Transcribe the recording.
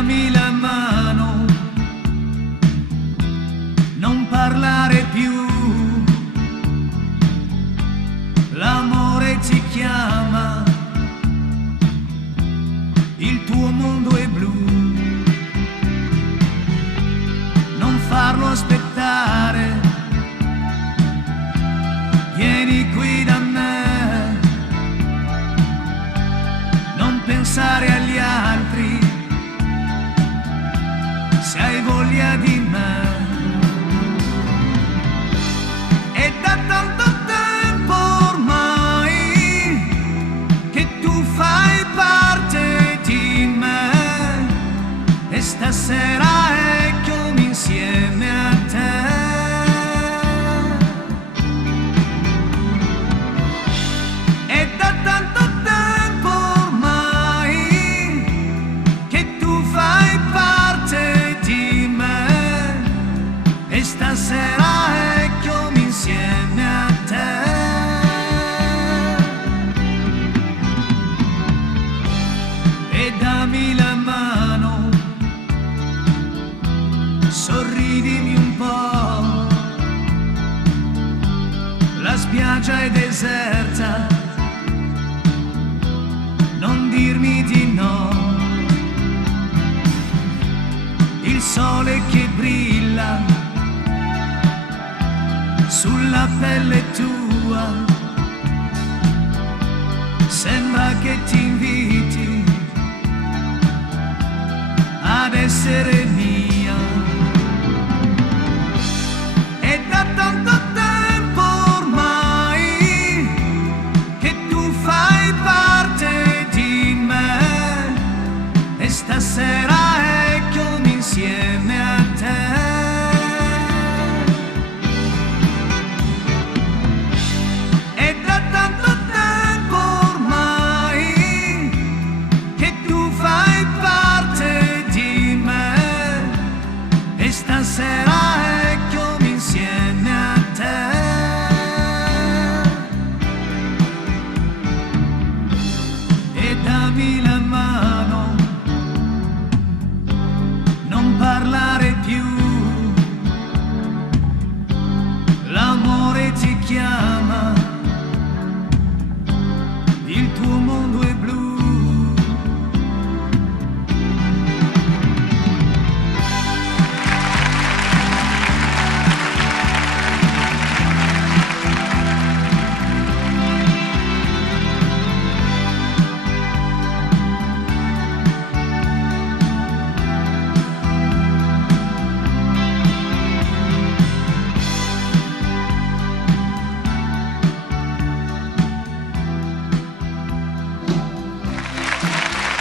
dammi la mano, non parlare più, l'amore ti chiama, il tuo mondo è blu, non farlo aspettare, vieni qui da me, non pensare agli altri, se hai voglia di me. È da tanto tempo ormai che tu fai parte di me e stasera eccomi insieme a te. È da tanto tempo ormai che tu fai parte di me e stasera eccomi insieme a te. E dammi la mano, sorridimi un po', la spiaggia è deserta, non dirmi di no, il sole che brilla sulla pelle tua, sembra che ti inviti ad essere mia. È da tanto